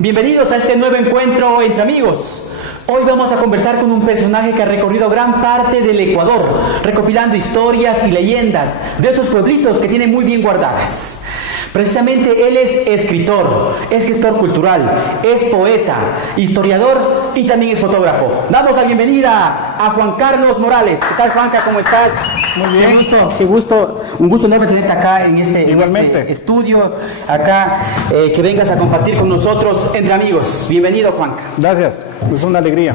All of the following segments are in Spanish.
Bienvenidos a este nuevo encuentro entre amigos. Hoy vamos a conversar con un personaje que ha recorrido gran parte del Ecuador, recopilando historias y leyendas de esos pueblitos que tienen muy bien guardadas. Precisamente él es escritor, es gestor cultural, es poeta, historiador y también es fotógrafo. Damos la bienvenida a Juan Carlos Morales. ¿Qué tal, Juanca? ¿Cómo estás? Muy bien. Qué gusto, un gusto enorme tenerte acá en este estudio, acá, que vengas a compartir con nosotros entre amigos. Bienvenido, Juanca. Gracias, es una alegría.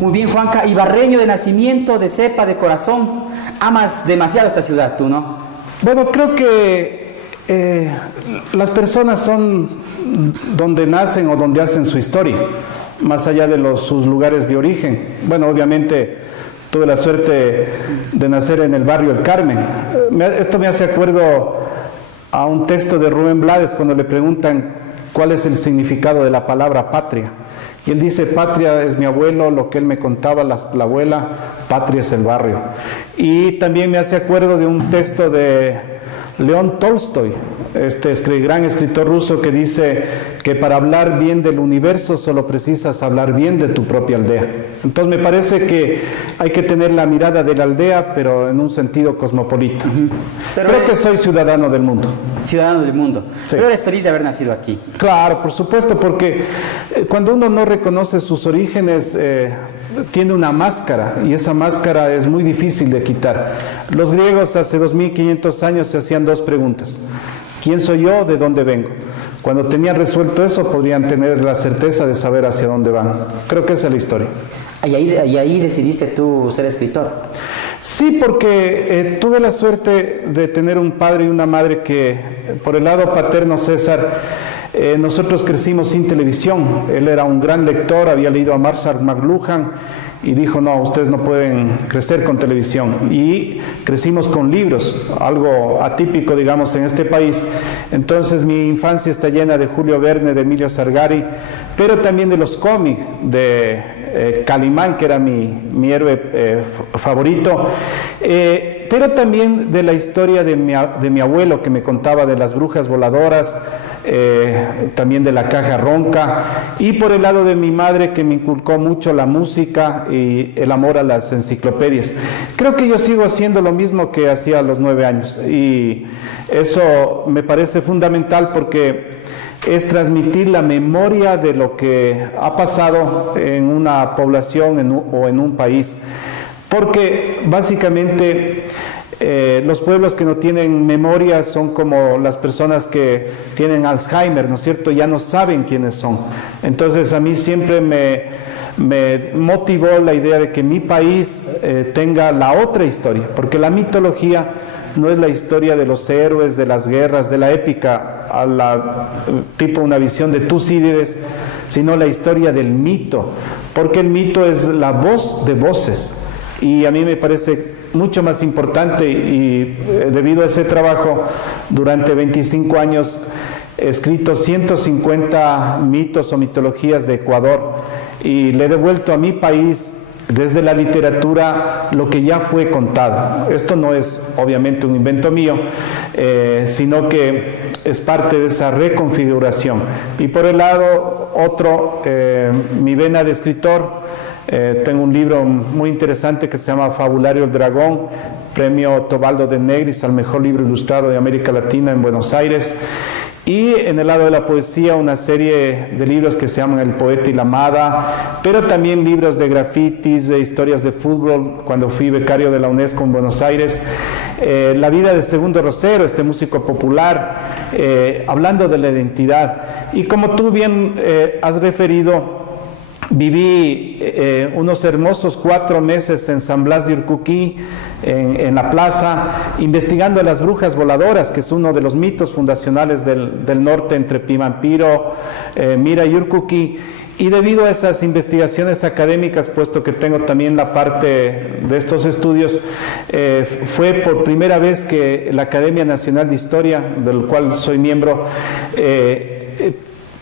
Muy bien, Juanca, ibarreño de nacimiento, de cepa, de corazón. Amas demasiado esta ciudad, tú, ¿no? Bueno, creo que las personas son donde nacen o donde hacen su historia, más allá de sus lugares de origen. Bueno, obviamente tuve la suerte de nacer en el barrio El Carmen. Esto me hace acuerdo a un texto de Rubén Blades cuando le preguntan cuál es el significado de la palabra patria. Y él dice: patria es mi abuelo, lo que él me contaba, la abuela, patria es el barrio. Y también me hace acuerdo de un texto de León Tolstoy, gran escritor ruso, que dice que para hablar bien del universo solo precisas hablar bien de tu propia aldea. Entonces me parece que hay que tener la mirada de la aldea, pero en un sentido cosmopolita. Creo que soy ciudadano del mundo. Ciudadano del mundo. Sí. Pero eres feliz de haber nacido aquí. Claro, por supuesto, porque cuando uno no reconoce sus orígenes, tiene una máscara, y esa máscara es muy difícil de quitar. Los griegos hace 2500 años se hacían dos preguntas: ¿quién soy yo? ¿De dónde vengo? Cuando tenían resuelto eso, podrían tener la certeza de saber hacia dónde van. Creo que esa es la historia. ¿Y ahí decidiste tú ser escritor? Sí, porque tuve la suerte de tener un padre y una madre que, por el lado paterno, César, nosotros crecimos sin televisión. Él era un gran lector, había leído a Marshall McLuhan y dijo: no, ustedes no pueden crecer con televisión. Y crecimos con libros, algo atípico, digamos, en este país. Entonces mi infancia está llena de Julio Verne, de Emilio Salgari, pero también de los cómics, de Calimán, que era mi héroe favorito, pero también de la historia de mi abuelo, que me contaba de las brujas voladoras, también de la caja ronca, y por el lado de mi madre, que me inculcó mucho la música y el amor a las enciclopedias. Creo que yo sigo haciendo lo mismo que hacía a los 9 años, y eso me parece fundamental, porque es transmitir la memoria de lo que ha pasado en una población o en un país, porque básicamente los pueblos que no tienen memoria son como las personas que tienen Alzheimer, ¿no es cierto? Ya no saben quiénes son. Entonces a mí siempre me motivó la idea de que mi país tenga la otra historia, porque la mitología no es la historia de los héroes, de las guerras, de la épica, tipo una visión de Tucídides, sino la historia del mito, porque el mito es la voz de voces, y a mí me parece mucho más importante, y debido a ese trabajo durante 25 años he escrito 150 mitos o mitologías de Ecuador, y le he devuelto a mi país desde la literatura lo que ya fue contado. Esto no es obviamente un invento mío, sino que es parte de esa reconfiguración. Y por el lado otro, mi vena de escritor, tengo un libro muy interesante que se llama Fabulario el Dragón, premio Tobaldo de Negris al mejor libro ilustrado de América Latina en Buenos Aires. Y en el lado de la poesía, una serie de libros que se llaman El Poeta y la Amada, pero también libros de grafitis, de historias de fútbol, cuando fui becario de la UNESCO en Buenos Aires. La vida de Segundo Rosero, este músico popular, hablando de la identidad. Y como tú bien has referido, viví unos hermosos 4 meses en San Blas de Urcuquí, en la plaza, investigando las brujas voladoras, que es uno de los mitos fundacionales del norte, entre Pimampiro, Mira y Urcuquí. Y debido a esas investigaciones académicas, puesto que tengo también la parte de estos estudios, fue por primera vez que la Academia Nacional de Historia, del cual soy miembro,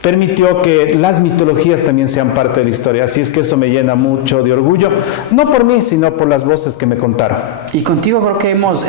permitió que las mitologías también sean parte de la historia. Así es que eso me llena mucho de orgullo, no por mí, sino por las voces que me contaron. Y contigo creo que hemos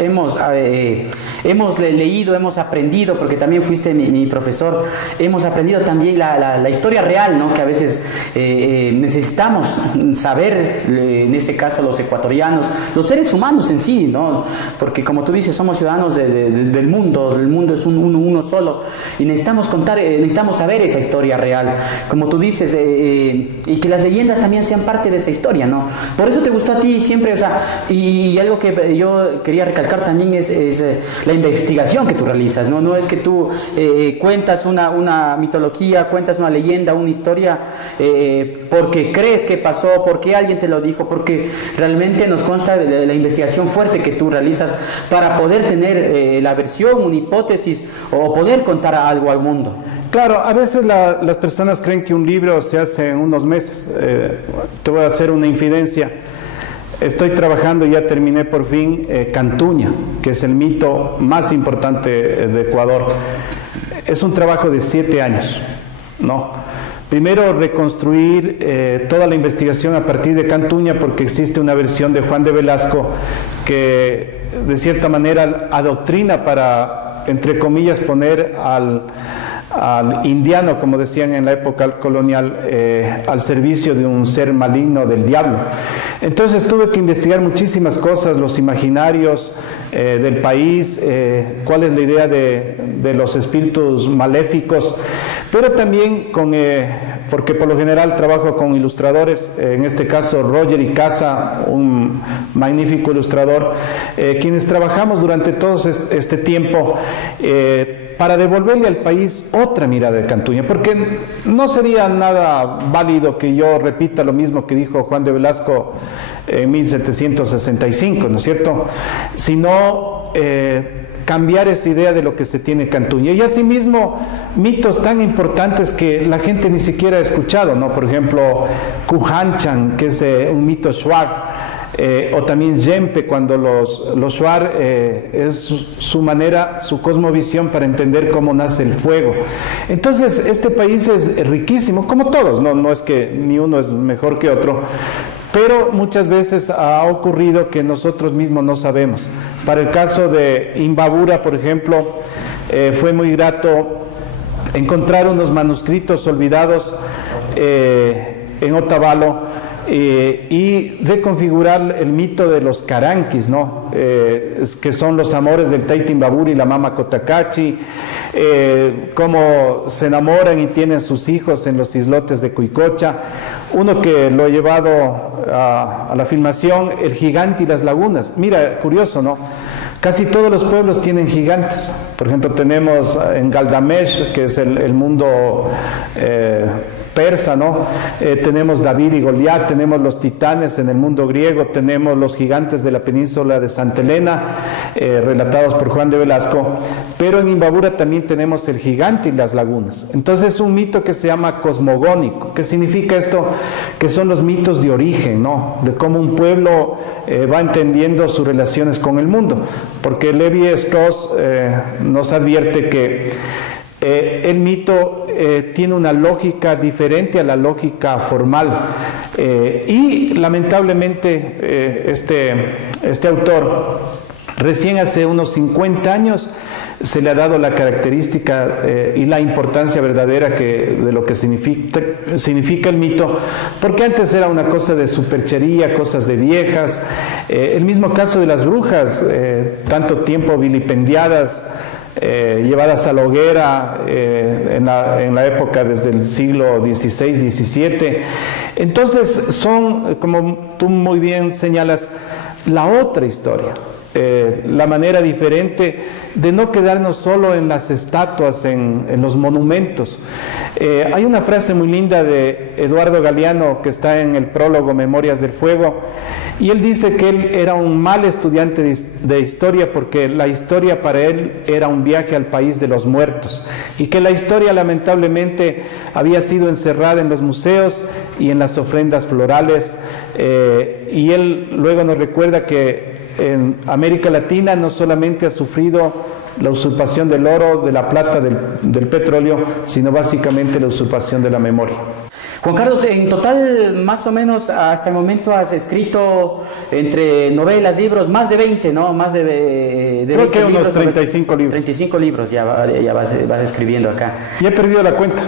leído, hemos aprendido, porque también fuiste mi profesor, hemos aprendido también la historia real, ¿no? Que a veces necesitamos saber, en este caso los ecuatorianos, los seres humanos en sí, ¿no? Porque como tú dices, somos ciudadanos del mundo, el mundo es uno solo, y necesitamos contar, necesitamos saber esa historia real, como tú dices, y que las leyendas también sean parte de esa historia, ¿no? Por eso te gustó a ti siempre, o sea, y algo que yo quería recalcar también es la investigación que tú realizas, ¿no? No es que tú cuentas una mitología, cuentas una leyenda, una historia, porque crees que pasó, porque alguien te lo dijo, porque realmente nos consta de la investigación fuerte que tú realizas para poder tener la versión, una hipótesis o poder contar algo al mundo. Claro, a veces las personas creen que un libro se hace en unos meses. Te voy a hacer una infidencia. Estoy trabajando, ya terminé por fin Cantuña, que es el mito más importante de Ecuador. Es un trabajo de 7 años, ¿no? Primero reconstruir toda la investigación a partir de Cantuña, porque existe una versión de Juan de Velasco que de cierta manera adoctrina para, entre comillas, poner al indiano, como decían en la época colonial, al servicio de un ser maligno del diablo. Entonces tuve que investigar muchísimas cosas, los imaginarios del país, cuál es la idea de los espíritus maléficos, pero también porque por lo general trabajo con ilustradores, en este caso Roger Icaza, un magnífico ilustrador, quienes trabajamos durante todo este tiempo para devolverle al país otra mirada de Cantuña, porque no sería nada válido que yo repita lo mismo que dijo Juan de Velasco en 1765, ¿no es cierto?, sino cambiar esa idea de lo que se tiene en Cantuña. Y asimismo, mitos tan importantes que la gente ni siquiera ha escuchado, ¿no? Por ejemplo, Kuhanchan, que es un mito shuar, o también Yempe, cuando los shuar es su manera, su cosmovisión para entender cómo nace el fuego. Entonces, este país es riquísimo, como todos, no es que ni uno es mejor que otro, pero muchas veces ha ocurrido que nosotros mismos no sabemos. Para el caso de Imbabura, por ejemplo, fue muy grato encontrar unos manuscritos olvidados en Otavalo, y reconfigurar el mito de los caranquis, ¿no? Que son los amores del Taita Imbabura y la Mama Cotacachi, cómo se enamoran y tienen sus hijos en los islotes de Cuicocha. Uno que lo he llevado a la filmación, el gigante y las lagunas. Mira, curioso, ¿no? Casi todos los pueblos tienen gigantes. Por ejemplo, tenemos en Galdamesh, que es el mundo persa, ¿no? Tenemos David y Goliat, tenemos los titanes en el mundo griego, tenemos los gigantes de la península de Santa Elena, relatados por Juan de Velasco, pero en Imbabura también tenemos el gigante y las lagunas. Entonces es un mito que se llama cosmogónico. ¿Qué significa esto? Que son los mitos de origen, ¿no? De cómo un pueblo va entendiendo sus relaciones con el mundo, porque Levi Strauss nos advierte que el mito tiene una lógica diferente a la lógica formal, y lamentablemente este autor recién hace unos 50 años se le ha dado la característica y la importancia verdadera de lo que significa el mito, porque antes era una cosa de superchería, cosas de viejas, el mismo caso de las brujas, tanto tiempo vilipendiadas, llevadas a la hoguera en la época desde el siglo XVI, XVII. Entonces son, como tú muy bien señalas, la otra historia, la manera diferente de no quedarnos solo en las estatuas, en los monumentos. Hay una frase muy linda de Eduardo Galeano que está en el prólogo Memorias del Fuego, y él dice que él era un mal estudiante de historia porque la historia para él era un viaje al país de los muertos, y que la historia lamentablemente había sido encerrada en los museos y en las ofrendas florales, y él luego nos recuerda que en América Latina no solamente ha sufrido la usurpación del oro, de la plata, del petróleo, sino básicamente la usurpación de la memoria. Juan Carlos, en total, más o menos, hasta el momento has escrito entre novelas, libros, más de 20, ¿no? Más de 20 Creo que libros. unos 35 libros. 35 libros ya vas escribiendo acá. Y he perdido la cuenta.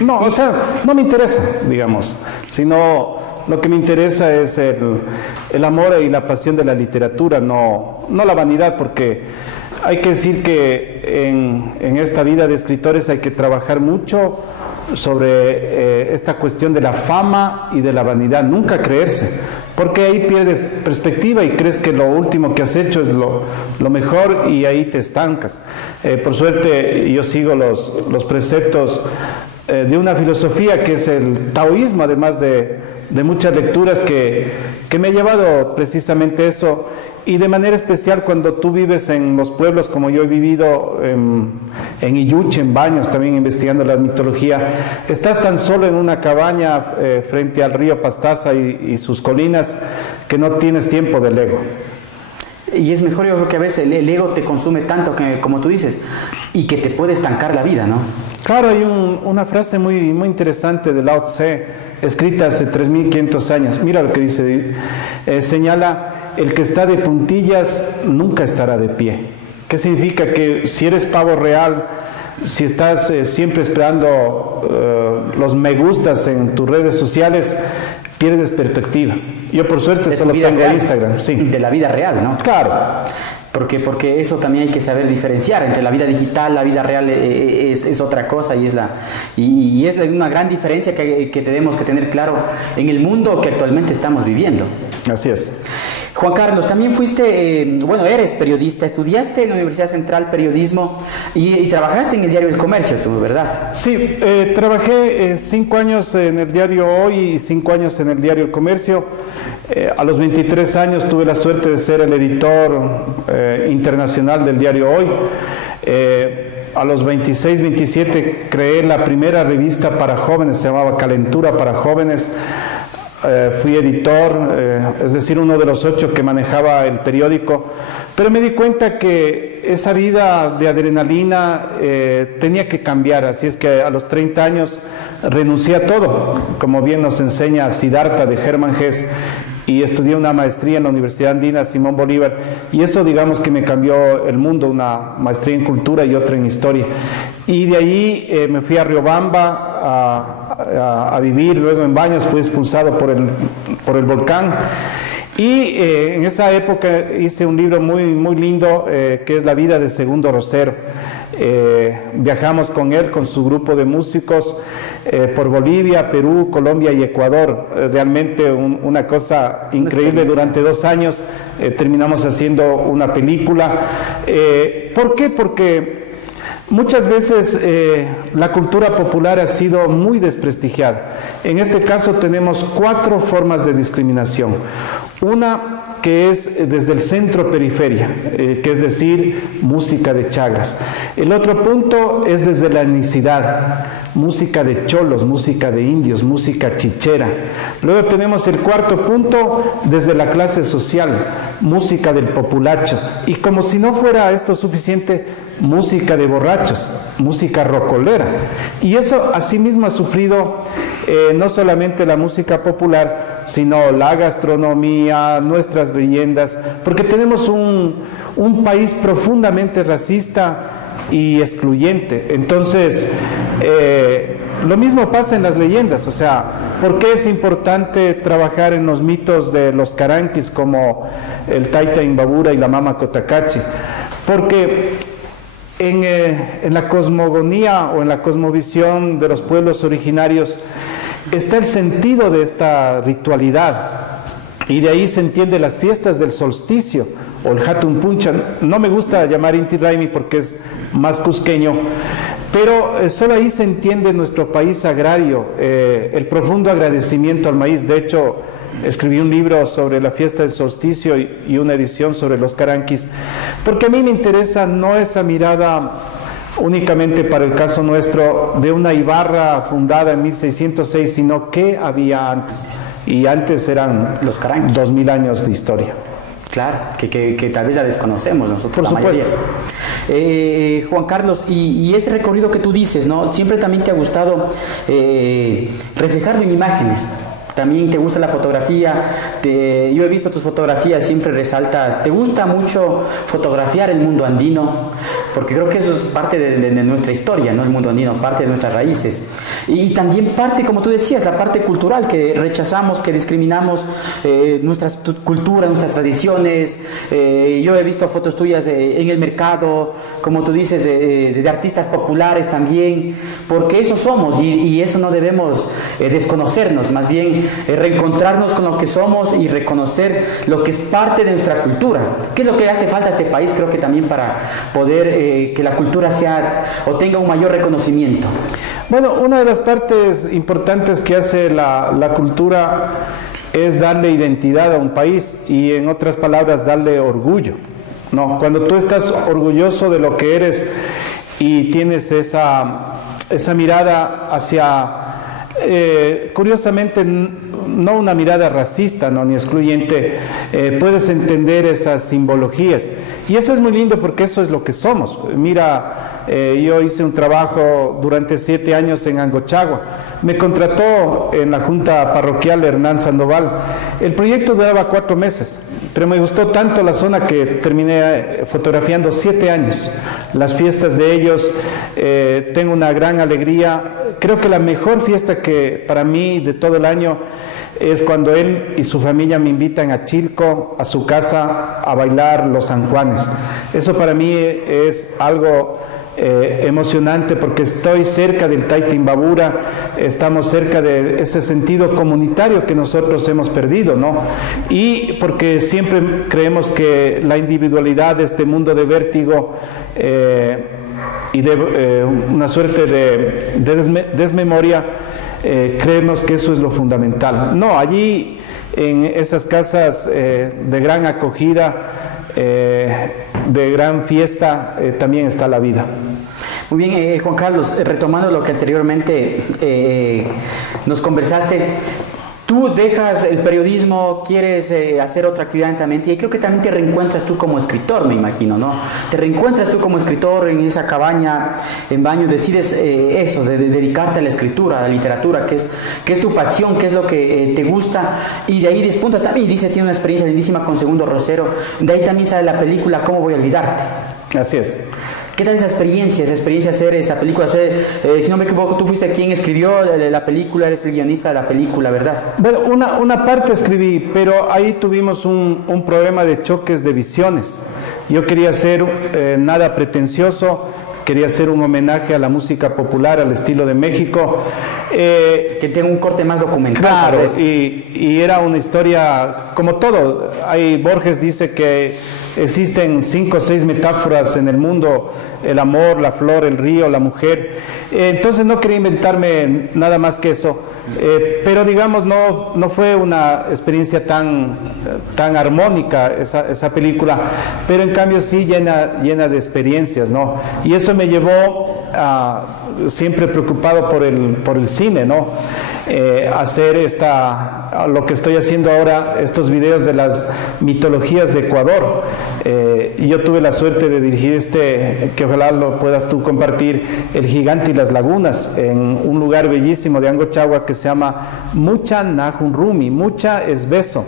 No, o sea, no me interesa, digamos, sino lo que me interesa es el amor y la pasión de la literatura, no la vanidad, porque hay que decir que en esta vida de escritores hay que trabajar mucho sobre esta cuestión de la fama y de la vanidad, nunca creerse, porque ahí pierdes perspectiva y crees que lo último que has hecho es lo mejor y ahí te estancas. Por suerte yo sigo los preceptos de una filosofía que es el taoísmo, además de muchas lecturas que me ha llevado precisamente eso. Y de manera especial cuando tú vives en los pueblos como yo he vivido en Illuche, en Baños, también investigando la mitología, estás tan solo en una cabaña frente al río Pastaza y sus colinas que no tienes tiempo del ego. Y es mejor, yo creo que a veces el ego te consume tanto, que, como tú dices, y que te puede estancar la vida, ¿no? Claro, hay una frase muy interesante de Lao Tse, escrita hace 3.500 años. Mira lo que dice, señala: el que está de puntillas nunca estará de pie. ¿Qué significa? Que si eres pavo real, si estás siempre esperando los me gustas en tus redes sociales, pierdes perspectiva. Yo por suerte solo tengo real, Instagram. Sí. De la vida real, ¿no? Claro. Porque eso también hay que saber diferenciar entre la vida digital, la vida real es otra cosa, y es una gran diferencia que tenemos que tener claro en el mundo que actualmente estamos viviendo. Así es. Juan Carlos, también fuiste, eres periodista, estudiaste en la Universidad Central Periodismo y trabajaste en el diario El Comercio, tú, ¿verdad? Sí, trabajé 5 años en el diario Hoy y 5 años en el diario El Comercio. A los 23 años tuve la suerte de ser el editor internacional del diario Hoy. A los 26, 27 creé la primera revista para jóvenes, se llamaba Calentura para Jóvenes. Fui editor, es decir, uno de los 8 que manejaba el periódico, pero me di cuenta que esa vida de adrenalina tenía que cambiar, así es que a los 30 años renuncié a todo, como bien nos enseña Siddhartha de Hermann Hesse, y estudié una maestría en la Universidad Andina Simón Bolívar, y eso digamos que me cambió el mundo, una maestría en cultura y otra en historia. Y de ahí me fui a Riobamba a vivir, luego en Baños fui expulsado por el volcán, y en esa época hice un libro muy lindo que es La vida de Segundo Rosero. Viajamos con él, con su grupo de músicos, por Bolivia, Perú, Colombia y Ecuador. Realmente una cosa increíble. Durante 2 años terminamos haciendo una película. ¿Por qué? Porque muchas veces la cultura popular ha sido muy desprestigiada. En este caso tenemos 4 formas de discriminación. Una que es desde el centro-periferia, que es decir, música de chagras. El otro punto es desde la etnicidad, música de cholos, música de indios, música chichera. Luego tenemos el cuarto punto desde la clase social, música del populacho. Y como si no fuera esto suficiente, música de borrachos, música rocolera. Y eso asimismo ha sufrido no solamente la música popular, sino la gastronomía, nuestras leyendas, porque tenemos un país profundamente racista y excluyente. Entonces, lo mismo pasa en las leyendas. O sea, ¿por qué es importante trabajar en los mitos de los caranquis como el Taita Imbabura y la Mama Cotacachi? Porque en la cosmogonía o en la cosmovisión de los pueblos originarios está el sentido de esta ritualidad, y de ahí se entiende las fiestas del solsticio o el Hatun Puncha. No me gusta llamar Inti Raymi porque es más cusqueño, pero solo ahí se entiende nuestro país agrario, el profundo agradecimiento al maíz. De hecho, escribí un libro sobre la fiesta del solsticio y una edición sobre los caranquis, porque a mí me interesa no esa mirada únicamente para el caso nuestro de una Ibarra fundada en 1606, sino qué había antes. Y antes eran los caranquis. 2000 años de historia. Claro, que tal vez la desconocemos nosotros, por la supuesto. mayoría. Juan Carlos, y ese recorrido que tú dices, ¿no? Siempre también te ha gustado reflejarlo en imágenes. También te gusta la fotografía, yo he visto tus fotografías, siempre resaltas, te gusta mucho fotografiar el mundo andino, porque creo que eso es parte de nuestra historia, ¿no? El mundo andino, parte de nuestras raíces. Y también parte, como tú decías, la parte cultural, que rechazamos, que discriminamos nuestras culturas, nuestras tradiciones. Yo he visto fotos tuyas en el mercado, como tú dices, de artistas populares también, porque eso somos y eso no debemos desconocernos, más bien reencontrarnos con lo que somos y reconocer lo que es parte de nuestra cultura. ¿Qué es lo que hace falta a este país? Creo que también para poder que la cultura sea o tenga un mayor reconocimiento. Bueno, una de las partes importantes que hace la cultura es darle identidad a un país y, en otras palabras, darle orgullo, ¿no? Cuando tú estás orgulloso de lo que eres y tienes esa mirada hacia... curiosamente, no una mirada racista, ¿no? Ni excluyente, puedes entender esas simbologías y eso es muy lindo porque eso es lo que somos. Mira, yo hice un trabajo durante 7 años en Angochagua, me contrató en la Junta Parroquial Hernán Sandoval. El proyecto duraba 4 meses, pero me gustó tanto la zona que terminé fotografiando 7 años las fiestas de ellos. Tengo una gran alegría. Creo que la mejor fiesta que para mí de todo el año es cuando él y su familia me invitan a Chilco, a su casa, a bailar los San Juanes. Eso para mí es algo emocionante porque estoy cerca del Tayta-Imbabura, estamos cerca de ese sentido comunitario que nosotros hemos perdido, ¿no? Y porque siempre creemos que la individualidad de este mundo de vértigo y de una suerte de desmemoria, creemos que eso es lo fundamental. No, allí en esas casas de gran acogida, de gran fiesta, también está la vida. Muy bien, Juan Carlos, retomando lo que anteriormente nos conversaste, tú dejas el periodismo, quieres hacer otra actividad también, y creo que también te reencuentras tú como escritor, me imagino, ¿no? Te reencuentras tú como escritor en esa cabaña en Baños, decides eso, de dedicarte a la escritura, a la literatura, que es tu pasión, que es lo que te gusta, y de ahí despuntas también, y dices, tiene una experiencia lindísima con Segundo Rosero, de ahí también sale la película ¿Cómo voy a olvidarte? Así es. ¿Qué tal esa experiencia hacer esta película? Si no me equivoco, tú fuiste quien escribió la película, eres el guionista de la película, ¿verdad? Bueno, una parte escribí, pero ahí tuvimos un problema de choques de visiones. Yo quería hacer nada pretencioso, quería hacer un homenaje a la música popular, al estilo de México. Que tenga un corte más documental. Claro, y era una historia como todo. Borges dice que existen 5 o 6 metáforas en el mundo: el amor, la flor, el río, la mujer. Entonces no quería inventarme nada más que eso. Pero digamos, no fue una experiencia tan armónica esa película, pero en cambio sí llena de experiencias, ¿no? Y eso me llevó siempre preocupado por el cine, ¿no? Hacer lo que estoy haciendo ahora, estos videos de las mitologías de Ecuador. Y yo tuve la suerte de dirigir que ojalá lo puedas tú compartir, El Gigante y las Lagunas, en un lugar bellísimo de Angochagua que se llama Mucha Nahum Rumi. Mucha es beso,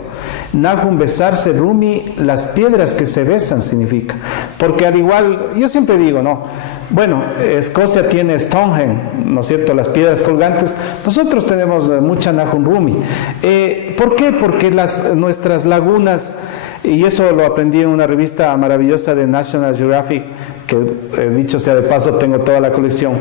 Nahum besarse, Rumi las piedras que se besan significa. Porque al igual, yo siempre digo, ¿no? Bueno, Escocia tiene Stonehenge, ¿no es cierto?, las piedras colgantes. Nosotros tenemos mucha Nahum Rumi. ¿Por qué? Porque nuestras lagunas, y eso lo aprendí en una revista maravillosa de National Geographic, que dicho sea de paso tengo toda la colección.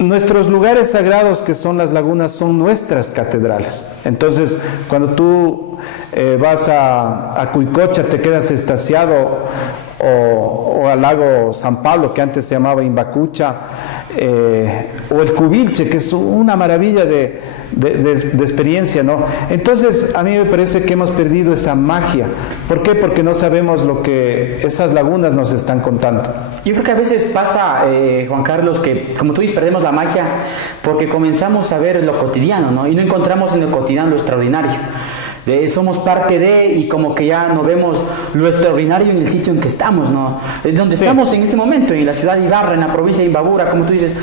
Nuestros lugares sagrados, que son las lagunas, son nuestras catedrales. Entonces, cuando tú vas a Cuicocha, te quedas extasiado, o al lago San Pablo, que antes se llamaba Imbacucha, o el Cubilche, que es una maravilla de experiencia, ¿no? Entonces, a mí me parece que hemos perdido esa magia. ¿Por qué? Porque no sabemos lo que esas lagunas nos están contando. Yo creo que a veces pasa, Juan Carlos, que como tú dices, perdemos la magia porque comenzamos a ver lo cotidiano, ¿no? Y no encontramos en lo cotidiano lo extraordinario. somos parte de, y como que ya no vemos lo extraordinario en el sitio en que estamos, ¿no? Donde estamos en este momento, en la ciudad de Ibarra, en la provincia de Imbabura, como tú dices,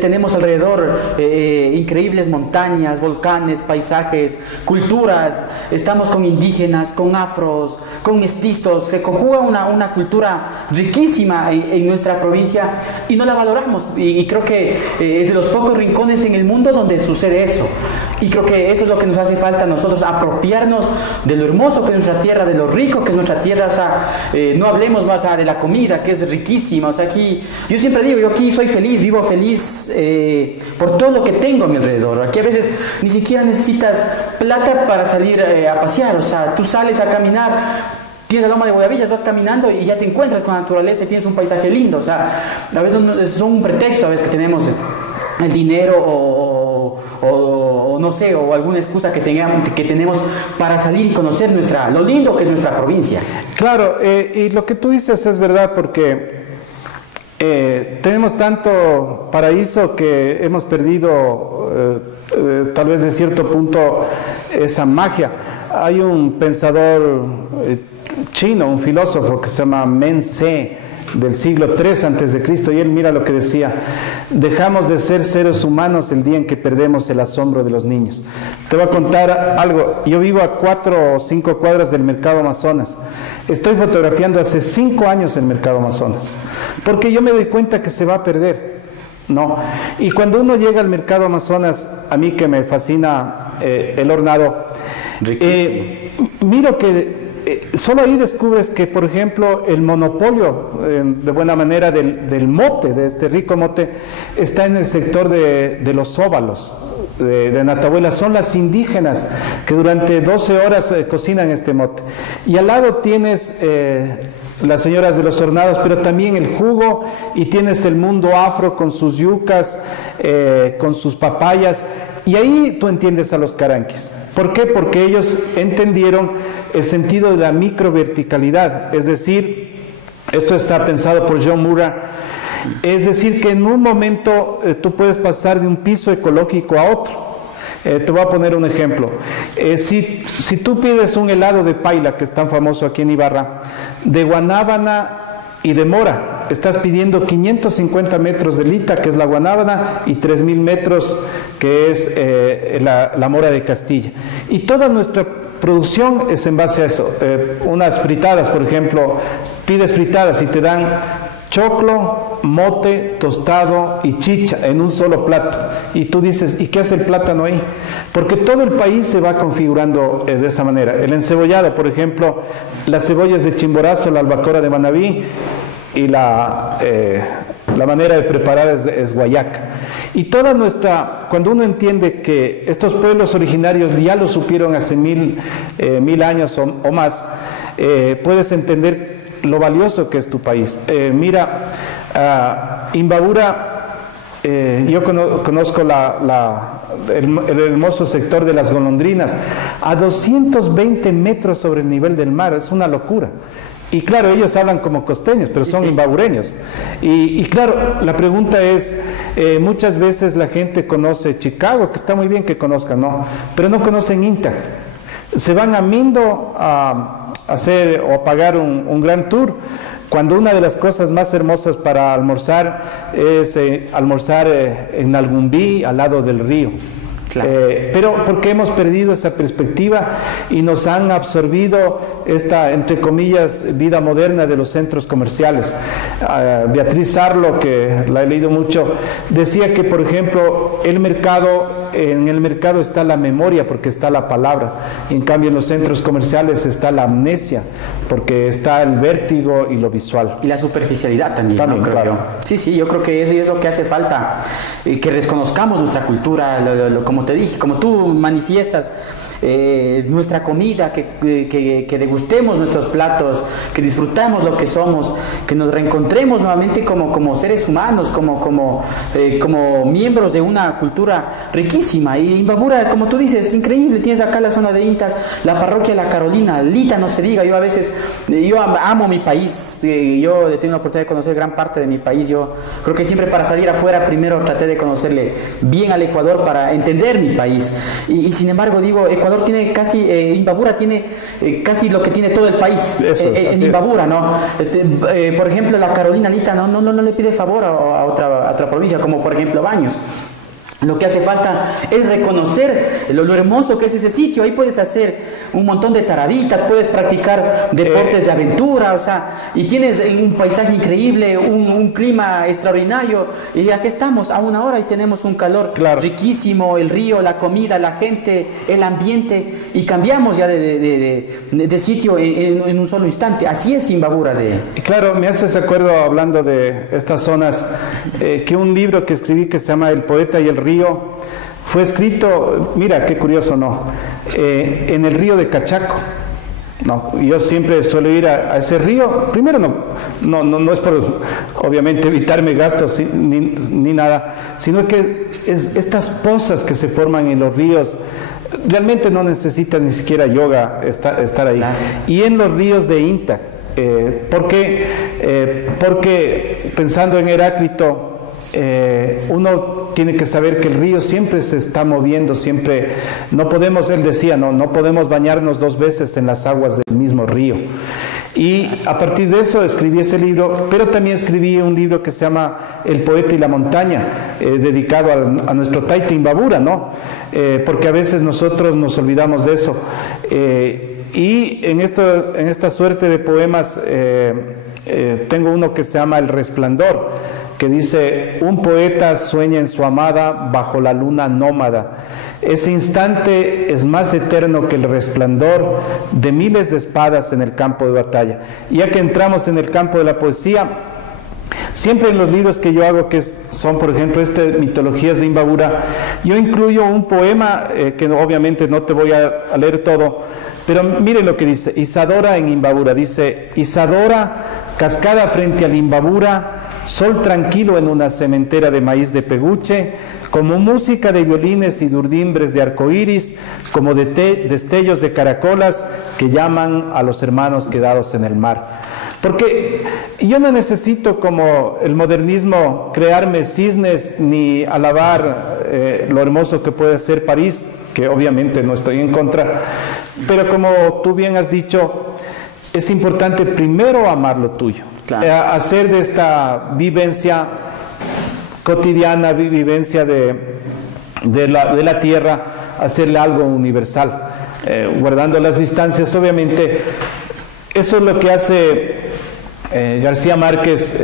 tenemos alrededor increíbles montañas, volcanes, paisajes, culturas, estamos con indígenas, con afros, con mestizos, se conjuga una cultura riquísima en nuestra provincia y no la valoramos, y creo que es de los pocos rincones en el mundo donde sucede eso, y creo que eso es lo que nos hace falta a nosotros, apropiarnos de lo hermoso que es nuestra tierra, de lo rico que es nuestra tierra, o sea, no hablemos más de la comida que es riquísima, o sea, aquí, yo siempre digo, yo aquí soy feliz, vivo feliz por todo lo que tengo a mi alrededor, aquí a veces ni siquiera necesitas plata para salir a pasear, o sea, tú sales a caminar, tienes la loma de Guayabillas, vas caminando y ya te encuentras con la naturaleza y tienes un paisaje lindo, o sea, a veces son un pretexto a veces que tenemos el dinero o no sé, o alguna excusa que tenemos para salir y conocer lo lindo que es nuestra provincia. Claro, y lo que tú dices es verdad, porque tenemos tanto paraíso que hemos perdido tal vez de cierto punto esa magia. Hay un pensador chino, un filósofo que se llama Men Tse, del siglo III antes de Cristo, y él mira lo que decía: dejamos de ser seres humanos el día en que perdemos el asombro de los niños. Te voy a contar algo. Yo vivo a 4 o 5 cuadras del Mercado Amazonas. Estoy fotografiando hace 5 años el Mercado Amazonas, porque yo me doy cuenta que se va a perder, ¿no? Y cuando uno llega al Mercado Amazonas, a mí que me fascina el hornado, miro que solo ahí descubres que, por ejemplo, el monopolio de buena manera del mote, de este rico mote, está en el sector de los óvalos de Natabuela. Son las indígenas que durante 12 horas cocinan este mote, y al lado tienes las señoras de los hornados, pero también el jugo, y tienes el mundo afro con sus yucas, con sus papayas, y ahí tú entiendes a los caranquis. ¿Por qué? Porque ellos entendieron el sentido de la microverticalidad, es decir, esto está pensado por John Mura, es decir, que en un momento tú puedes pasar de un piso ecológico a otro. Te voy a poner un ejemplo. Si tú pides un helado de paila, que es tan famoso aquí en Ibarra, de guanábana y de mora, estás pidiendo 550 metros de lita, que es la guanábana, y 3.000 metros, que es la mora de Castilla. Y toda nuestra producción es en base a eso. Unas fritadas, por ejemplo, pides fritadas y te dan choclo, mote, tostado y chicha en un solo plato. Y tú dices, ¿y qué hace el plátano ahí? Porque todo el país se va configurando de esa manera. El encebollado, por ejemplo, las cebollas de Chimborazo, la albacora de Manabí, y la manera de preparar es guayaca. Y toda cuando uno entiende que estos pueblos originarios ya lo supieron hace mil años o más, puedes entender lo valioso que es tu país. Mira, Imbabura, yo conozco el hermoso sector de las golondrinas, a 220 metros sobre el nivel del mar, es una locura. Y claro, ellos hablan como costeños, pero son imbabureños. Y claro, la pregunta es, muchas veces la gente conoce Chicago, que está muy bien que conozcan, ¿no? Pero no conocen Intag. Se van a Mindo a hacer o a pagar un gran tour, cuando una de las cosas más hermosas para almorzar es almorzar en Algumbí, al lado del río. Claro. Pero porque hemos perdido esa perspectiva y nos han absorbido esta, entre comillas, vida moderna de los centros comerciales. Beatriz Arlo, que la he leído mucho, decía que, por ejemplo, en el mercado está la memoria porque está la palabra, y en cambio en los centros comerciales está la amnesia porque está el vértigo y lo visual. Y la superficialidad también, ¿no? Creo yo. Sí, yo creo que eso es lo que hace falta, que reconozcamos nuestra cultura, como te dije, como tú manifiestas, nuestra comida, que degustemos nuestros platos, que disfrutamos lo que somos, que nos reencontremos nuevamente como seres humanos, como miembros de una cultura riquísima. Y Imbabura, como tú dices, es increíble. Tienes acá la zona de Intag, la parroquia La Carolina, Lita, no se diga. Yo a veces, yo amo mi país, yo he tenido la oportunidad de conocer gran parte de mi país. Yo creo que siempre para salir afuera primero traté de conocerle bien al Ecuador para entender mi país. Y sin embargo digo, Ecuador Ecuador tiene casi, Imbabura tiene casi lo que tiene todo el país en Imbabura, ¿no? Por ejemplo, la Carolina Anita no le pide favor a otra provincia, como por ejemplo Baños. Lo que hace falta es reconocer lo hermoso que es ese sitio. Ahí puedes hacer un montón de tarabitas, puedes practicar deportes de aventura, o sea, y tienes un paisaje increíble, un clima extraordinario. Y aquí estamos a una hora y tenemos un calor riquísimo, el río, la comida, la gente, el ambiente, y cambiamos ya de sitio en un solo instante. Así es Imbabura. Claro, me haces acuerdo, hablando de estas zonas, que un libro que escribí que se llama El poeta y el río fue escrito, mira qué curioso, ¿no? En el río de Cachaco. No, yo siempre suelo ir a ese río. Primero no es por obviamente evitarme gastos ni nada, sino que estas pozas que se forman en los ríos realmente no necesitan ni siquiera yoga estar ahí. Claro. Y en los ríos de Inta, porque pensando en Heráclito, uno tiene que saber que el río siempre se está moviendo, siempre no podemos, él decía, no podemos bañarnos 2 veces en las aguas del mismo río. Y a partir de eso escribí ese libro, pero también escribí un libro que se llama El poeta y la montaña, dedicado a nuestro Taita Imbabura, ¿no? Porque a veces nosotros nos olvidamos de eso. Y en esta suerte de poemas tengo uno que se llama El resplandor, que dice: un poeta sueña en su amada bajo la luna nómada. Ese instante es más eterno que el resplandor de miles de espadas en el campo de batalla. Y ya que entramos en el campo de la poesía, siempre en los libros que yo hago, que son por ejemplo Mitologías de Imbabura, yo incluyo un poema que obviamente no te voy a leer todo, pero miren lo que dice Isadora en Imbabura. Dice: Isadora, cascada frente al Imbabura, sol tranquilo en una cementera de maíz de peguche, como música de violines y de urdimbres de arcoíris, como destellos de caracolas que llaman a los hermanos quedados en el mar. Porque yo no necesito, como el modernismo, crearme cisnes ni alabar lo hermoso que puede ser París, que obviamente no estoy en contra, pero como tú bien has dicho, es importante primero amar lo tuyo. Claro. Hacer de esta vivencia cotidiana, vivencia de la tierra, hacerle algo universal, guardando las distancias, obviamente. Eso es lo que hace García Márquez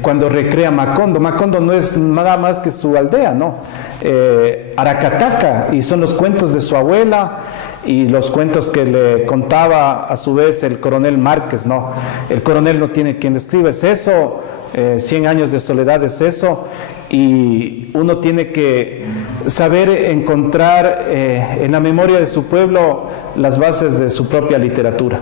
cuando recrea Macondo. Macondo no es nada más que su aldea, ¿no? Aracataca, y son los cuentos de su abuela y los cuentos que le contaba a su vez el coronel Márquez, ¿no? El coronel no tiene quien le escriba, es eso. 100 años de soledad es eso, y uno tiene que saber encontrar en la memoria de su pueblo las bases de su propia literatura.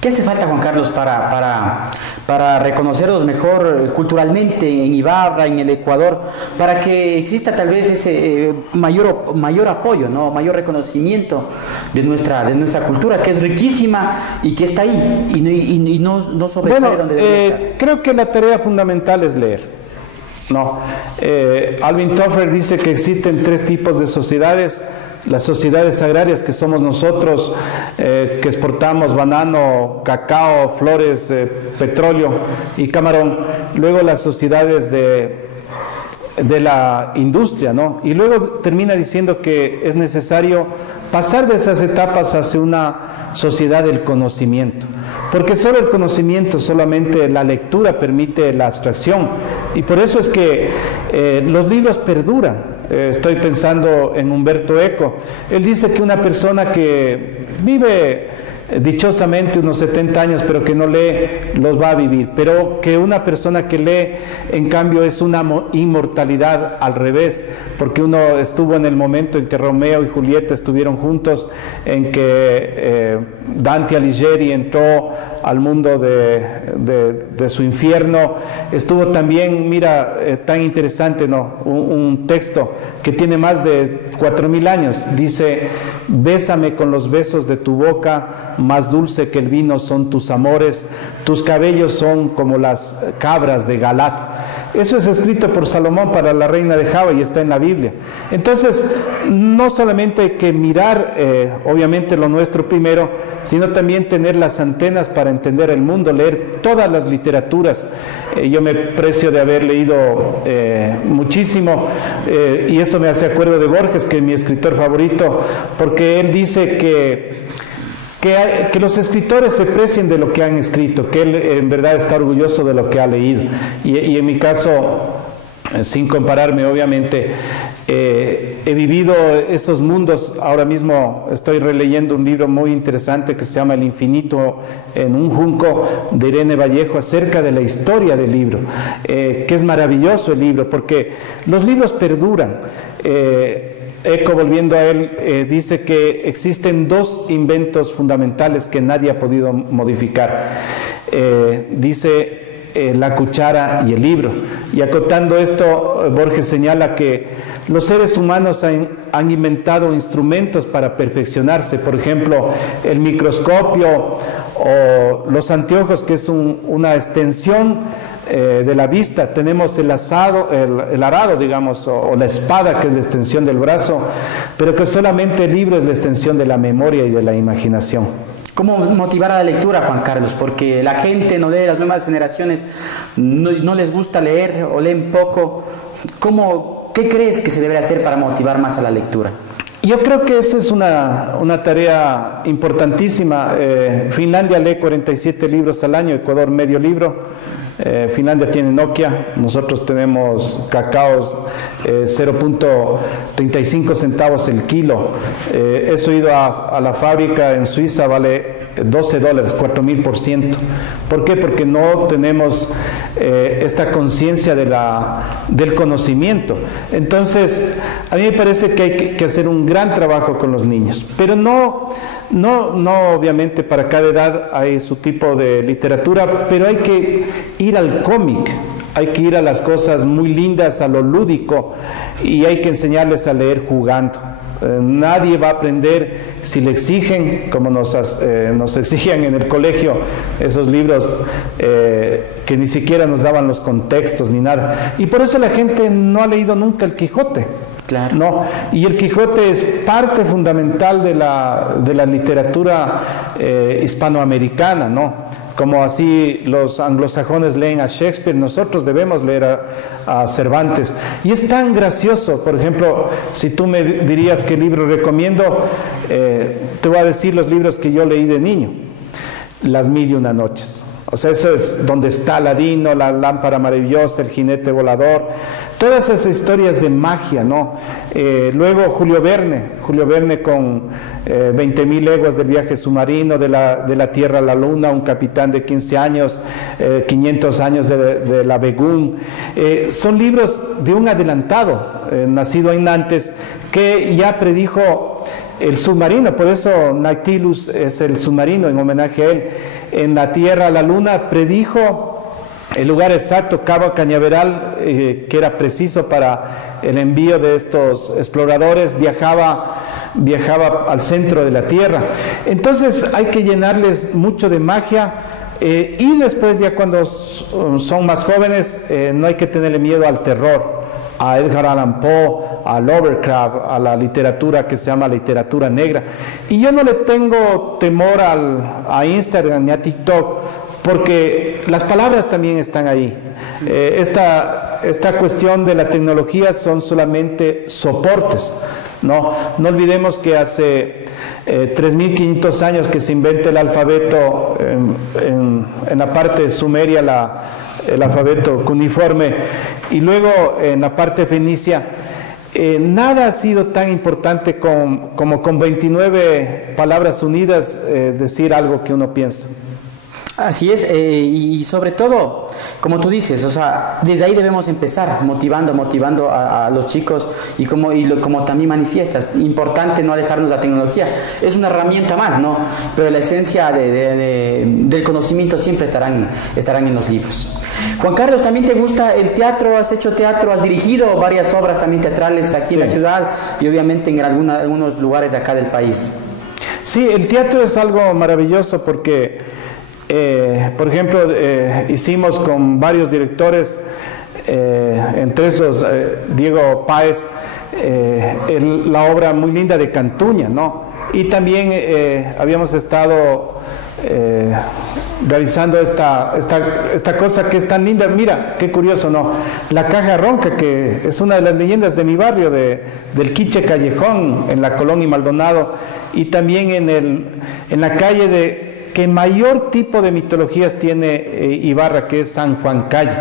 ¿Qué hace falta, Juan Carlos, para reconocerlos mejor culturalmente en Ibarra, en el Ecuador, para que exista tal vez ese mayor apoyo, ¿no? Mayor reconocimiento de nuestra cultura, que es riquísima y que está ahí y no sobresale donde debería estar? Creo que la tarea fundamental es leer. No. Alvin Toffler dice que existen 3 tipos de sociedades: las sociedades agrarias, que somos nosotros, que exportamos banano, cacao, flores, petróleo y camarón; luego las sociedades de la industria, ¿no? Y luego termina diciendo que es necesario pasar de esas etapas hacia una sociedad del conocimiento, porque solo el conocimiento, solamente la lectura permite la abstracción, y por eso es que los libros perduran. Estoy pensando en Humberto Eco. Él dice que una persona que vive dichosamente unos 70 años pero que no lee, los va a vivir, pero que una persona que lee, en cambio, es una inmortalidad al revés, porque uno estuvo en el momento en que Romeo y Julieta estuvieron juntos, en que Dante Alighieri entró al mundo de su infierno. Estuvo también, mira, tan interesante, ¿no? Un texto que tiene más de 4000 años, dice bésame con los besos de tu boca, más dulce que el vino son tus amores, tus cabellos son como las cabras de Galat. Eso es escrito por Salomón para la reina de Java y está en la Biblia. Entonces, no solamente hay que mirar, obviamente, lo nuestro primero, sino también tener las antenas para entender el mundo, leer todas las literaturas. Yo me precio de haber leído muchísimo, y eso me hace acuerdo de Borges, que es mi escritor favorito, porque él dice que los escritores se precien de lo que han escrito, que él en verdad está orgulloso de lo que ha leído. Y en mi caso, sin compararme obviamente, he vivido esos mundos. Ahora mismo estoy releyendo un libro muy interesante que se llama El infinito en un junco, de Irene Vallejo, acerca de la historia del libro, que es maravilloso el libro, porque los libros perduran. Eco, volviendo a él, dice que existen dos inventos fundamentales que nadie ha podido modificar. Dice la cuchara y el libro. Y acotando esto, Borges señala que los seres humanos han inventado instrumentos para perfeccionarse. Por ejemplo, el microscopio o los anteojos, que es una extensión de la vista. Tenemos el arado, digamos, o la espada, que es la extensión del brazo, pero que solamente el libro es la extensión de la memoria y de la imaginación. ¿Cómo motivar a la lectura, Juan Carlos? Porque la gente no lee, las nuevas generaciones no les gusta leer o leen poco. ¿Qué crees que se debe hacer para motivar más a la lectura? Yo creo que esa es una tarea importantísima. Finlandia lee 47 libros al año, Ecuador medio libro. Finlandia tiene Nokia, nosotros tenemos cacaos 0.35 centavos el kilo. Eso ido a la fábrica en Suiza, vale $12, 4.000%. ¿Por qué? Porque no tenemos esta conciencia del conocimiento. Entonces, a mí me parece que hay que hacer un gran trabajo con los niños, pero no obviamente para cada edad hay su tipo de literatura, pero hay que ir al cómic, hay que ir a las cosas muy lindas, a lo lúdico, y hay que enseñarles a leer jugando. Nadie va a aprender si le exigen, como nos exigían en el colegio, esos libros que ni siquiera nos daban los contextos ni nada. Y por eso la gente no ha leído nunca el Quijote. Claro. No, y el Quijote es parte fundamental de la literatura hispanoamericana, ¿no? Como así los anglosajones leen a Shakespeare, nosotros debemos leer a Cervantes. Y es tan gracioso. Por ejemplo, si tú me dirías qué libro recomiendo, te voy a decir los libros que yo leí de niño. Las Mil y Una Noches. O sea, eso es donde está Aladino, la lámpara maravillosa, el jinete volador, todas esas historias de magia, ¿no? Luego Julio Verne con 20.000 leguas del viaje submarino, de la Tierra a la Luna, un capitán de 15 años, 500 años de la Begún. Son libros de un adelantado, nacido en Nantes, que ya predijo el submarino. Por eso Nautilus es el submarino, en homenaje a él. En la Tierra a la Luna predijo el lugar exacto, Cabo Cañaveral, que era preciso para el envío de estos exploradores. Viajaba al centro de la Tierra. Entonces hay que llenarles mucho de magia, y después, ya cuando son más jóvenes, no hay que tenerle miedo al terror, a Edgar Allan Poe, a Lovecraft, a la literatura que se llama literatura negra. Y yo no le tengo temor a Instagram ni a TikTok, porque las palabras también están ahí. Esta cuestión de la tecnología son solamente soportes. No olvidemos que hace 3.500 años que se inventa el alfabeto en la parte sumeria, el alfabeto cuneiforme, y luego en la parte fenicia. Nada ha sido tan importante como con 29 palabras unidas decir algo que uno piensa. Así es, y sobre todo, como tú dices, o sea, desde ahí debemos empezar, motivando a los chicos como también manifiestas, importante no alejarnos de la tecnología, es una herramienta más, ¿no? Pero la esencia del conocimiento siempre estarán en los libros. Juan Carlos, ¿también te gusta el teatro? ¿Has hecho teatro? ¿Has dirigido varias obras también teatrales aquí en la ciudad y obviamente en algunos lugares de acá del país? Sí, el teatro es algo maravilloso porque por ejemplo, hicimos con varios directores, entre esos Diego Páez, la obra muy linda de Cantuña, ¿no? Y también habíamos estado realizando esta cosa que es tan linda. Mira, qué curioso, ¿no? La Caja Ronca, que es una de las leyendas de mi barrio, del Quiche Callejón, en la Colón y Maldonado, y también en la calle que mayor tipo de mitologías tiene Ibarra, que es San Juan Calle.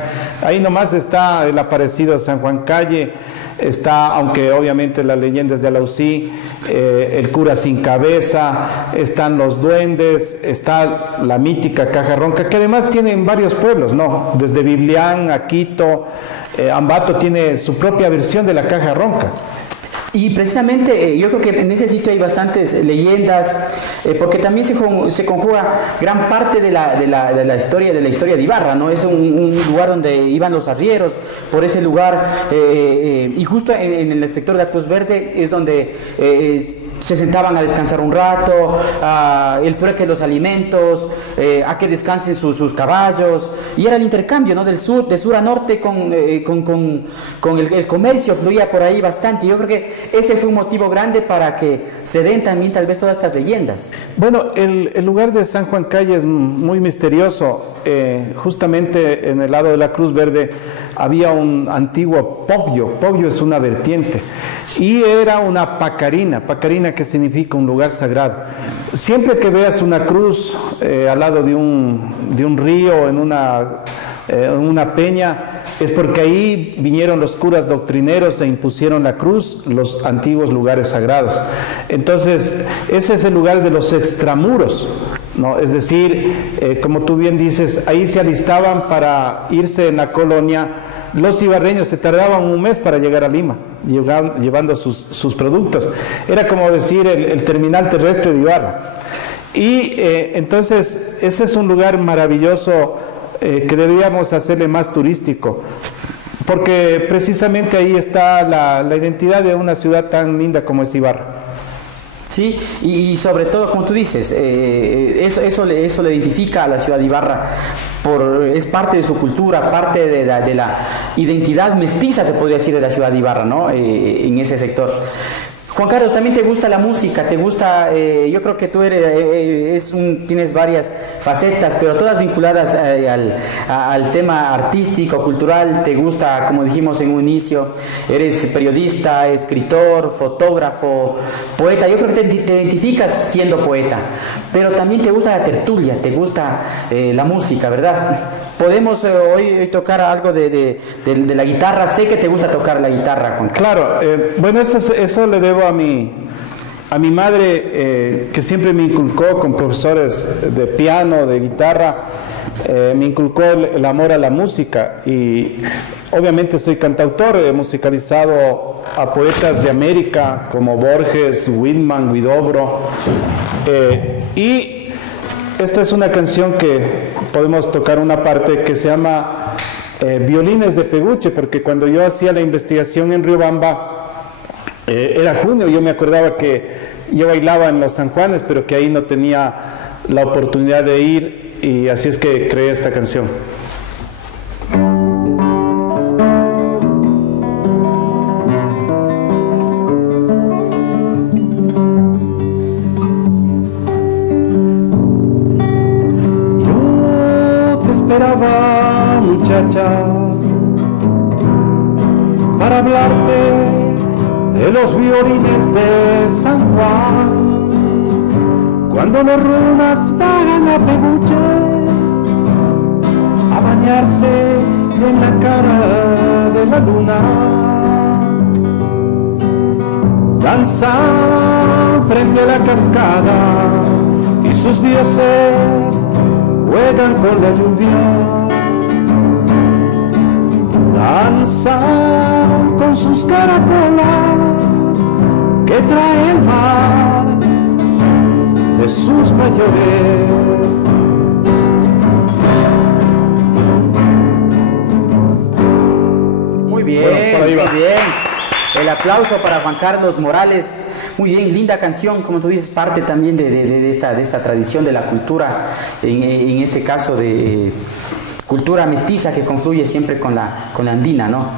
Ahí nomás está el aparecido San Juan Calle, está, aunque obviamente las leyendas de Alausí, el cura sin cabeza, están los duendes, está la mítica Caja Ronca, que además tienen varios pueblos, ¿no? Desde Biblián a Quito, Ambato tiene su propia versión de la Caja Ronca. Y precisamente yo creo que en ese sitio hay bastantes leyendas, porque también se conjuga gran parte de la historia de Ibarra, ¿no? Es un lugar donde iban los arrieros, por ese lugar, y justo en el sector de la Cruz Verde es donde se sentaban a descansar un rato, el trueque de los alimentos, a que descansen sus caballos, y era el intercambio, ¿no? De sur a norte con el comercio, fluía por ahí bastante. Yo creo que ese fue un motivo grande para que se den también tal vez todas estas leyendas. Bueno, el lugar de San Juan Calle es muy misterioso. Justamente en el lado de la Cruz Verde había un antiguo pobbio. Pobbio es una vertiente y era una pacarina que significa un lugar sagrado. Siempre que veas una cruz al lado de un río, en una peña, es porque ahí vinieron los curas doctrineros e impusieron la cruz, los antiguos lugares sagrados. Entonces, ese es el lugar de los extramuros, ¿no? Es decir, como tú bien dices, ahí se alistaban para irse en la colonia. Los ibarreños se tardaban un mes para llegar a Lima, llevando sus productos. Era como decir el terminal terrestre de Ibarra. Y entonces, ese es un lugar maravilloso que deberíamos hacerle más turístico, porque precisamente ahí está la identidad de una ciudad tan linda como es Ibarra. Sí, y sobre todo, como tú dices, eso le identifica a la ciudad de Ibarra, es parte de su cultura, parte de la identidad mestiza, se podría decir, de la ciudad de Ibarra, ¿no? En ese sector. Juan Carlos, ¿también te gusta la música? ¿Te gusta? Yo creo que tú tienes varias facetas, pero todas vinculadas al tema artístico, cultural. ¿Te gusta, como dijimos en un inicio, eres periodista, escritor, fotógrafo, poeta? Yo creo que te identificas siendo poeta, pero también te gusta la tertulia, te gusta la música, ¿verdad? Podemos hoy tocar algo de la guitarra. Sé que te gusta tocar la guitarra, Juan Carlos. Claro, bueno, eso le debo a mi madre, que siempre me inculcó con profesores de piano, de guitarra, me inculcó el amor a la música, y obviamente soy cantautor, he musicalizado a poetas de América como Borges, Whitman, Huidobro, y esta es una canción que podemos tocar una parte que se llama Violines de Peguche, porque cuando yo hacía la investigación en Riobamba, era junio, yo me acordaba que yo bailaba en los San Juanes, pero que ahí no tenía la oportunidad de ir, y así es que creé esta canción. Muchacha, para hablarte de los violines de San Juan, cuando los runas vagan a Peguche a bañarse en la cara de la luna, danzan frente a la cascada y sus dioses juegan con la lluvia, danzan con sus caracolas que trae el mar de sus mayores. Muy bien, muy bien. El aplauso para Juan Carlos Morales. Muy bien, linda canción, como tú dices, parte también de esta tradición de la cultura, en este caso de cultura mestiza que confluye siempre con la andina, ¿no?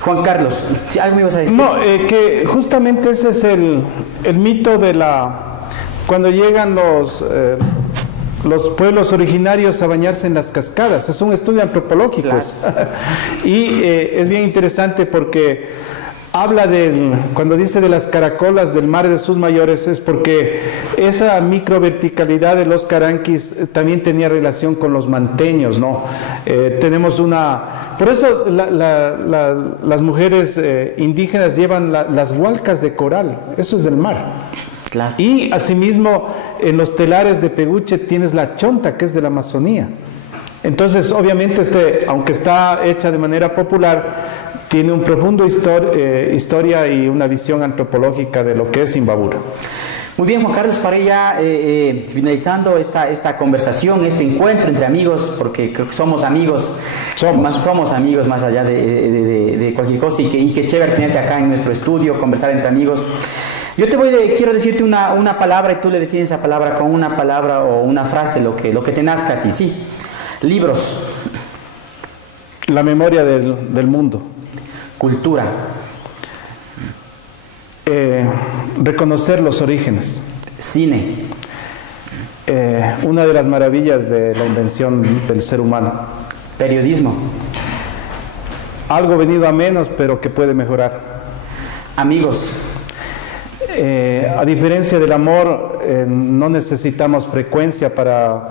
Juan Carlos, ¿sí, algo me ibas a decir? No, que justamente ese es el mito de cuando llegan los pueblos originarios a bañarse en las cascadas. Es un estudio antropológico. Claro. Y es bien interesante porque habla cuando dice de las caracolas del mar de sus mayores, es porque esa microverticalidad de los caranquis también tenía relación con los manteños, ¿no? Tenemos por eso las mujeres indígenas llevan las hualcas de coral, eso es del mar. Claro. Y asimismo en los telares de Peguche tienes la chonta, que es de la Amazonía. Entonces obviamente aunque está hecha de manera popular, tiene un profundo historia y una visión antropológica de lo que es Imbabura. Muy bien, Juan Carlos, para ya finalizando esta conversación, este encuentro entre amigos, porque creo que somos amigos, somos amigos más allá de cualquier cosa, y que chévere tenerte acá en nuestro estudio, conversar entre amigos. Yo quiero decirte una palabra y tú le defines esa palabra con una palabra o una frase, lo que te nazca a ti, ¿sí? Libros. La memoria del mundo. Cultura. Reconocer los orígenes. Cine. Una de las maravillas de la invención del ser humano. Periodismo. Algo venido a menos, pero que puede mejorar. Amigos. A diferencia del amor, no necesitamos frecuencia para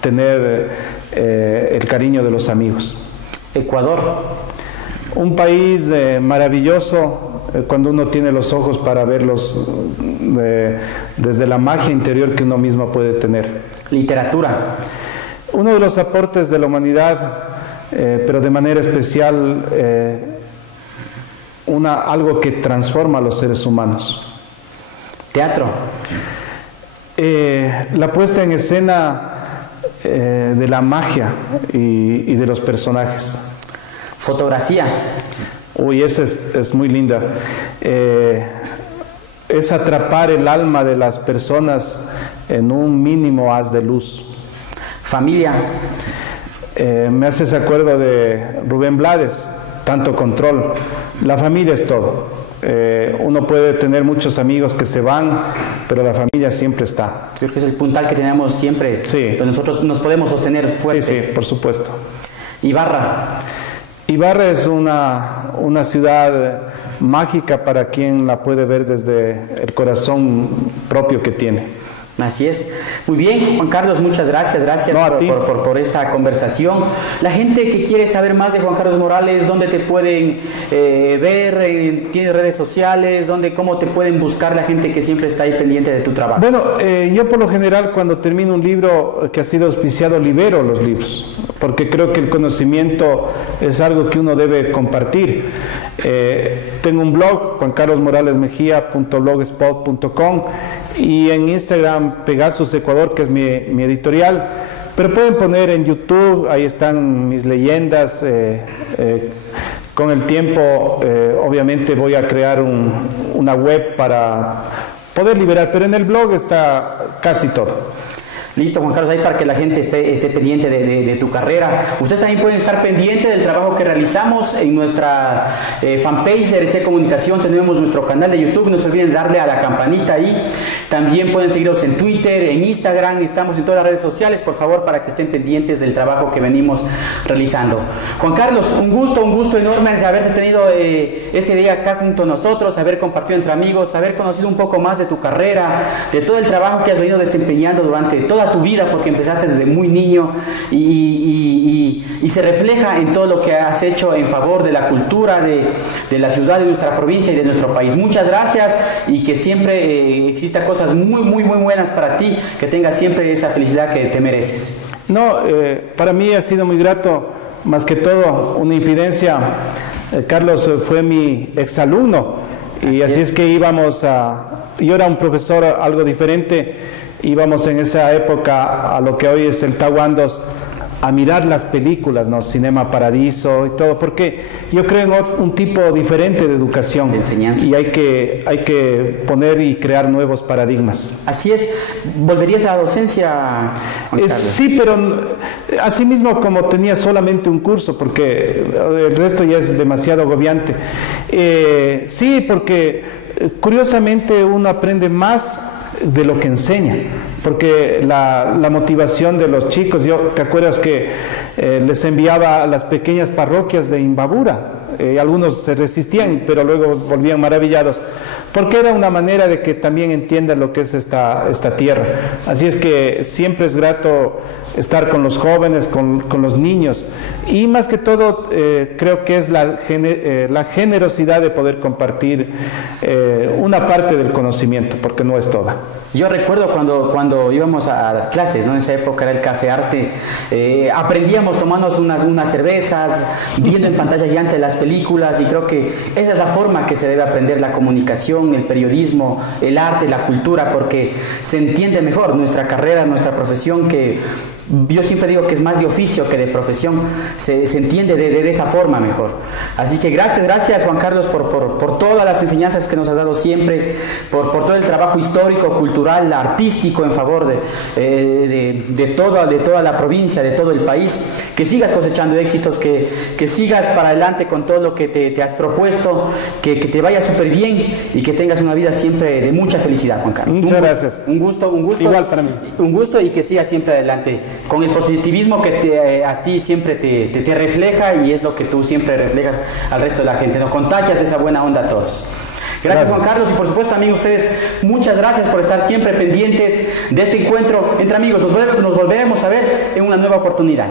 tener el cariño de los amigos. Ecuador. Un país maravilloso cuando uno tiene los ojos para verlos desde la magia interior que uno mismo puede tener. Literatura. Uno de los aportes de la humanidad, pero de manera especial algo que transforma a los seres humanos. Teatro. La puesta en escena de la magia y de los personajes. Fotografía. Uy, esa es muy linda. Es atrapar el alma de las personas en un mínimo haz de luz. Familia. Me haces acuerdo de Rubén Blades, Tanto Control. La familia es todo. Uno puede tener muchos amigos que se van, pero la familia siempre está. Creo que es el puntal que tenemos siempre, sí, donde nosotros nos podemos sostener fuerte. Sí, sí, por supuesto. Ibarra. Ibarra es una ciudad mágica para quien la puede ver desde el corazón propio que tiene. Así es. Muy bien, Juan Carlos, muchas gracias. Gracias por esta conversación. La gente que quiere saber más de Juan Carlos Morales, ¿dónde te pueden ver? ¿Tienes redes sociales? ¿Cómo te pueden buscar la gente que siempre está ahí pendiente de tu trabajo? Bueno, yo por lo general cuando termino un libro que ha sido auspiciado, libero los libros, porque creo que el conocimiento es algo que uno debe compartir. Tengo un blog, juancarlosmoralesmejia.blogspot.com, y en Instagram Pegasus Ecuador, que es mi editorial, pero pueden poner en YouTube, ahí están mis leyendas. Con el tiempo obviamente voy a crear una web para poder liberar, pero en el blog está casi todo. Listo, Juan Carlos, ahí para que la gente esté pendiente de tu carrera. Ustedes también pueden estar pendientes del trabajo que realizamos en nuestra fanpage RC Comunicación. Tenemos nuestro canal de YouTube, no se olviden de darle a la campanita ahí. También pueden seguirnos en Twitter, en Instagram, estamos en todas las redes sociales, por favor, para que estén pendientes del trabajo que venimos realizando. Juan Carlos, un gusto enorme de haberte tenido este día acá junto a nosotros, haber compartido entre amigos, haber conocido un poco más de tu carrera, de todo el trabajo que has venido desempeñando durante toda toda tu vida, porque empezaste desde muy niño y se refleja en todo lo que has hecho en favor de la cultura de la ciudad, de nuestra provincia y de nuestro país. Muchas gracias y que siempre exista cosas muy buenas para ti, que tengas siempre esa felicidad que te mereces. No, para mí ha sido muy grato, más que todo una infidencia. Carlos fue mi exalumno y así es que yo era un profesor algo diferente, íbamos en esa época a lo que hoy es el Tahuandos a mirar las películas, ¿no? Cinema Paradiso y todo, porque yo creo en un tipo diferente de educación, de enseñanza, y hay que poner y crear nuevos paradigmas. Así es. ¿Volverías a la docencia, Juan Carlos? Sí, pero así mismo como tenía solamente un curso, porque el resto ya es demasiado agobiante. Sí, porque curiosamente uno aprende más de lo que enseña, porque la motivación de los chicos, ¿te acuerdas que les enviaba a las pequeñas parroquias de Imbabura? Algunos se resistían, pero luego volvían maravillados, porque era una manera de que también entiendan lo que es esta tierra. Así es que siempre es grato estar con los jóvenes, con los niños, y más que todo creo que es la generosidad de poder compartir una parte del conocimiento, porque no es toda. Yo recuerdo cuando íbamos a las clases, ¿no? En esa época era el Café Arte, aprendíamos tomándonos unas cervezas, viendo en pantalla gigante las películas, y creo que esa es la forma que se debe aprender la comunicación, el periodismo, el arte, la cultura, porque se entiende mejor nuestra carrera, nuestra profesión, que yo siempre digo que es más de oficio que de profesión, se entiende de esa forma mejor. Así que gracias Juan Carlos por todas las enseñanzas que nos has dado siempre, por todo el trabajo histórico, cultural, artístico en favor de toda la provincia, de todo el país. Que sigas cosechando éxitos, que sigas para adelante con todo lo que te has propuesto, que te vaya súper bien y que tengas una vida siempre de mucha felicidad, Juan Carlos. Muchas gracias. Un gusto. Igual para mí. Un gusto, y que sigas siempre adelante con el positivismo que a ti siempre te refleja, y es lo que tú siempre reflejas al resto de la gente. Nos contagias esa buena onda a todos. Gracias, Juan Carlos, y por supuesto también ustedes, muchas gracias por estar siempre pendientes de este encuentro entre amigos. Nos volveremos a ver en una nueva oportunidad.